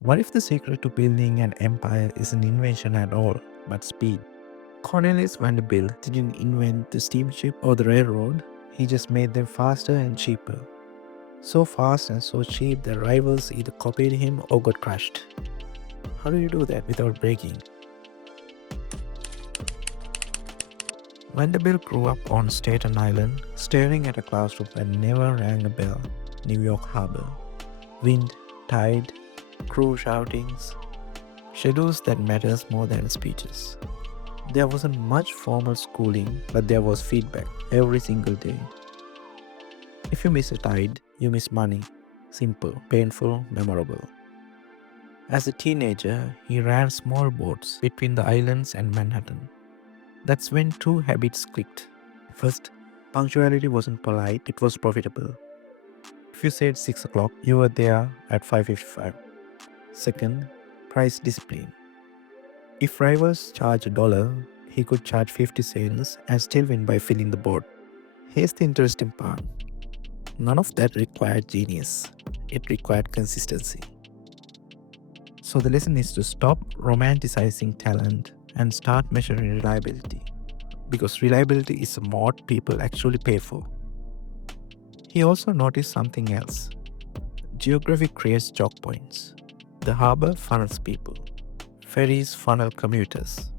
What if the secret to building an empire isn't invention at all, but speed? Cornelius Vanderbilt didn't invent the steamship or the railroad, he just made them faster and cheaper. So fast and so cheap that rivals either copied him or got crushed. How do you do that without breaking? Vanderbilt grew up on Staten Island, staring at a classroom that never rang a bell. New York Harbor. Wind, tide, crew shoutings, schedules that matters more than speeches. There wasn't much formal schooling, but there was feedback every single day. If you miss a tide, you miss money. Simple, painful, memorable. As a teenager, he ran small boats between the islands and Manhattan. That's when two habits clicked. First, punctuality wasn't polite, it was profitable. If you said 6 o'clock, you were there at 5:55. Second, price discipline. If rivals charge $1, he could charge 50 cents and still win by filling the boat. Here's the interesting part. None of that required genius. It required consistency. So the lesson is to stop romanticizing talent and start measuring reliability. Because reliability is a mod people actually pay for. He also noticed something else. Geography creates choke points. The harbor funnels people. Ferries funnel commuters.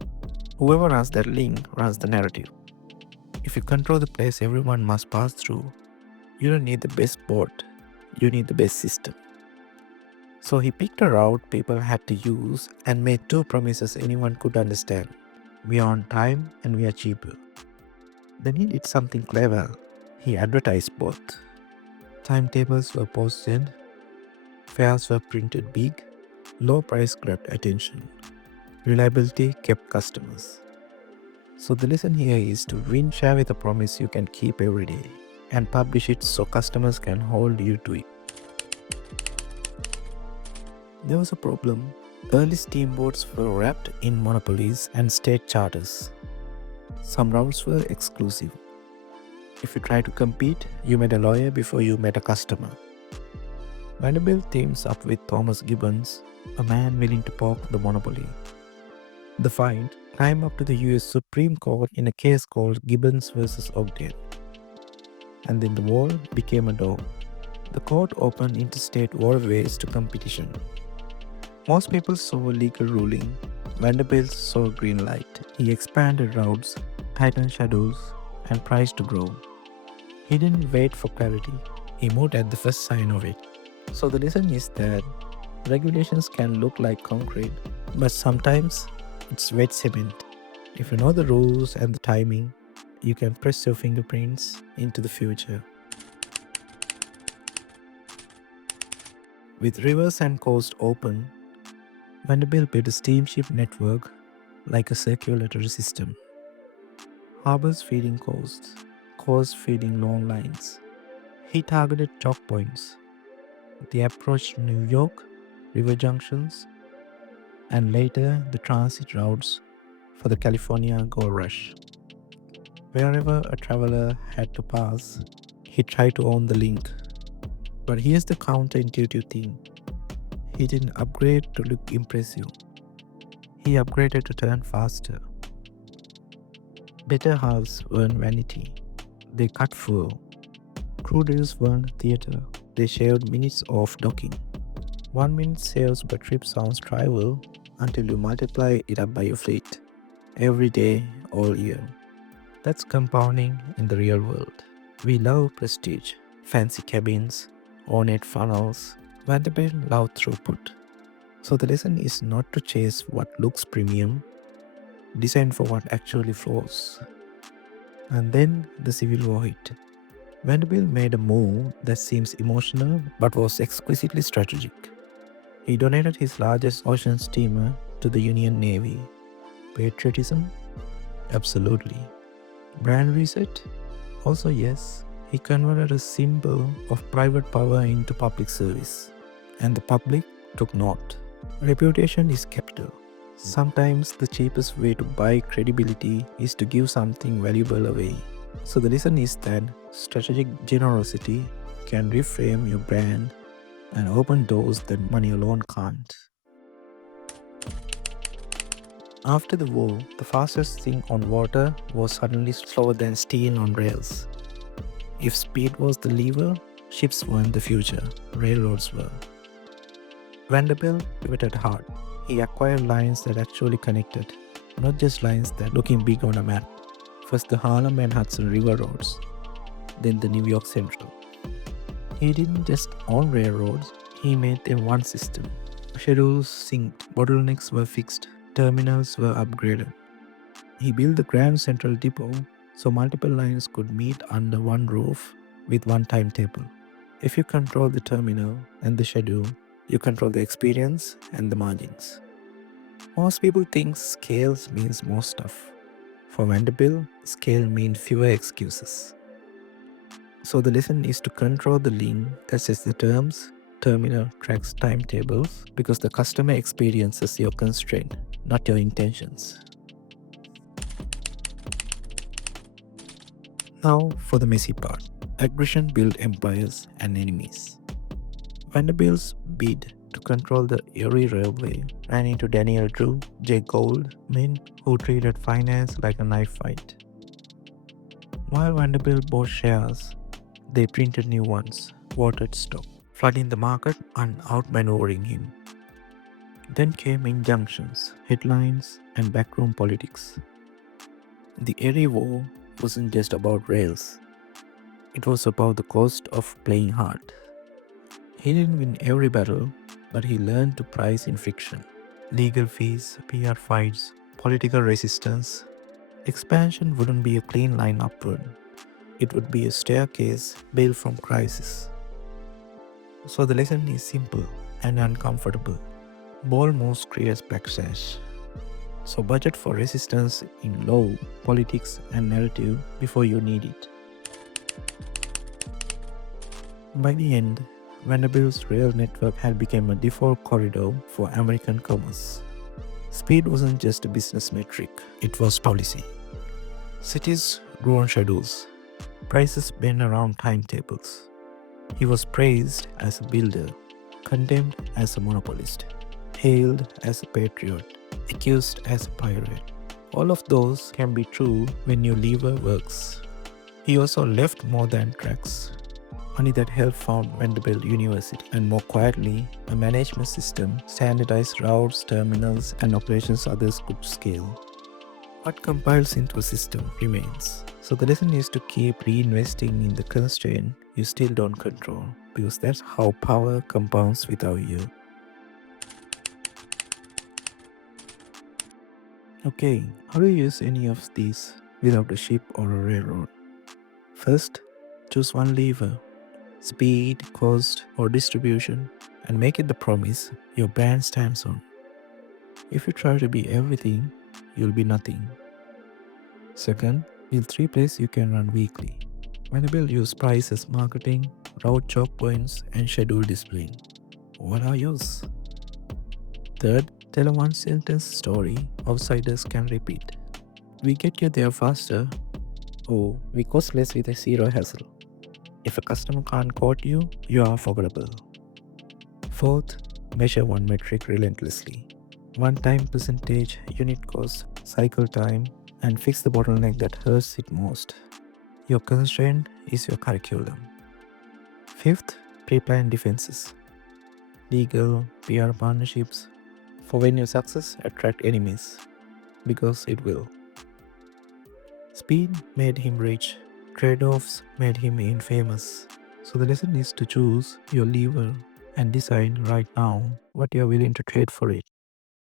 Whoever runs that link runs the narrative. If you control the place everyone must pass through, you don't need the best boat, you need the best system. So he picked a route people had to use and made two promises anyone could understand. We are on time and we are cheaper. Then he did something clever. He advertised both. Timetables were posted, fares were printed big, low price grabbed attention. Reliability kept customers. So the lesson here is to win share with a promise you can keep every day and publish it so customers can hold you to it. There was a problem. Early steamboats were wrapped in monopolies and state charters. Some routes were exclusive. If you tried to compete, you met a lawyer before you met a customer. Vanderbilt teams up with Thomas Gibbons, a man willing to poke the monopoly. The fight climbed up to the US Supreme Court in a case called Gibbons versus Ogden. And then the wall became a door. The court opened interstate waterways to competition. Most people saw a legal ruling. Vanderbilt saw a green light. He expanded routes, tightened schedules, and priced to grow. He didn't wait for clarity. He moved at the first sign of it. So the lesson is that regulations can look like concrete, but sometimes it's wet cement. If you know the rules and the timing, you can press your fingerprints into the future. With rivers and coast open, Vanderbilt built a steamship network like a circulatory system. Harbors feeding coasts, coasts feeding long lines. He targeted choke points. They approached New York, river junctions, and later the transit routes for the California Gold Rush. Wherever a traveler had to pass, he tried to own the link. But here's the counterintuitive thing. He didn't upgrade to look impressive. He upgraded to turn faster. Better halves weren't vanity. They cut fuel. Crew deals weren't theater. They shaved minutes off docking. 1 minute saves per trip sounds trivial until you multiply it up by your fleet. Every day, all year. That's compounding in the real world. We love prestige, fancy cabins, ornate funnels. Vanderbilt loved throughput. So the lesson is not to chase what looks premium, design for what actually flows. And then the Civil War hit. Vanderbilt made a move that seems emotional but was exquisitely strategic. He donated his largest ocean steamer to the Union Navy. Patriotism? Absolutely. Brand reset? Also yes. He converted a symbol of private power into public service. And the public took note. Reputation is capital. Sometimes the cheapest way to buy credibility is to give something valuable away. So the lesson is that strategic generosity can reframe your brand and open doors that money alone can't. After the war, the fastest thing on water was suddenly slower than steel on rails. If speed was the lever, ships weren't the future, railroads were. Vanderbilt pivoted hard. He acquired lines that actually connected, not just lines that looking big on a map. First the Harlem and Hudson River roads, then the New York Central. He didn't just own railroads, he made them one system. Schedules synced, bottlenecks were fixed, terminals were upgraded. He built the Grand Central Depot so multiple lines could meet under one roof with one timetable. If you control the terminal and the schedule, you control the experience and the margins. Most people think scale means more stuff. For Vanderbilt, scale means fewer excuses. So the lesson is to control the link that sets the terms, terminal tracks timetables, because the customer experiences your constraint, not your intentions. Now for the messy part. Aggression built empires and enemies. Vanderbilt's bid to control the Erie Railway ran into Daniel Drew, Jay Gould, men who treated finance like a knife fight. While Vanderbilt bought shares, they printed new ones, watered stock, flooding the market and outmaneuvering him. Then came injunctions, headlines, and backroom politics. The Erie War wasn't just about rails. It was about the cost of playing hard. He didn't win every battle, but he learned to price in friction. Legal fees, PR fights, political resistance. Expansion wouldn't be a clean line upward. It would be a staircase built from crisis. So the lesson is simple and uncomfortable. Bold moves creates backlash. So budget for resistance in law, politics, and narrative before you need it. By the end, Vanderbilt's rail network had become a default corridor for American commerce. Speed wasn't just a business metric, it was policy. Cities grew on schedules, prices bent around timetables. He was praised as a builder, condemned as a monopolist, hailed as a patriot, accused as a pirate. All of those can be true when your lever works. He also left more than tracks. Money that helped found Vanderbilt University, and more quietly, a management system, standardized routes, terminals, and operations others could scale. What compiles into a system remains. So the lesson is to keep reinvesting in the constraint you still don't control, because that's how power compounds without you. Okay, how do you use any of these without a ship or a railroad? First, choose one lever, speed, cost, or distribution, and make it the promise your brand stands on. If you try to be everything, you'll be nothing. Second, build 3 places you can run weekly. Vanderbilt use prices, marketing, route chokepoints, and schedule display. What are yours? Third, tell a one sentence story outsiders can repeat. We get you there faster. Oh, we cost less with a zero hassle. If a customer can't quote you, you are forgettable. Fourth, measure one metric relentlessly. One time percentage, unit cost, cycle time, and fix the bottleneck that hurts it most. Your constraint is your curriculum. Fifth, pre-plan defenses. Legal, PR partnerships. For when your success attract enemies. Because it will. Speed made him rich. Trade-offs made him infamous. So the lesson is to choose your lever and decide right now what you are willing to trade for it.